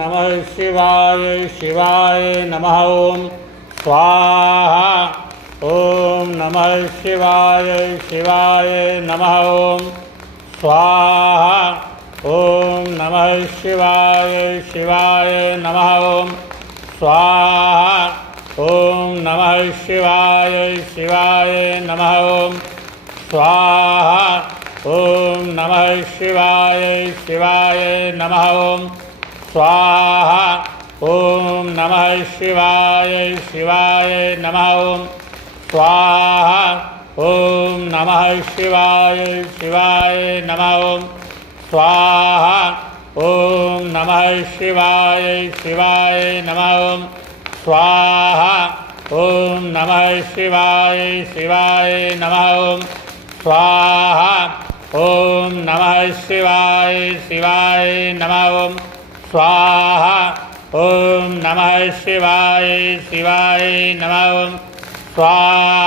नमः शिवाय शिवाय नमः ओम स्वाहा। ओम नमः शिवाय शिवाय नमः ओम स्वाहा। ओम नमः शिवाय शिवाय नमः ओम स्वाहा। ओम नमः शिवाय शिवाय नमः ओम स्वाहा। ओम नमः शिवाय शिवाय नमः ओम स्वाहा। ओम नमः शिवाय शिवाय नमः ओम स्वाहा। ओम नमः शिवाय शिवाय नमः ओम स्वाहा। ओम नमः शिवाय शिवाय नमः ओम स्वाहा। ओम नमः शिवाय शिवाय नमः ओम स्वाहा। ओम नमः शिवाय शिवाय नमः ओम स्वाहा। ओम नमः शिवाय शिवाय नमः ओम स्वाहा।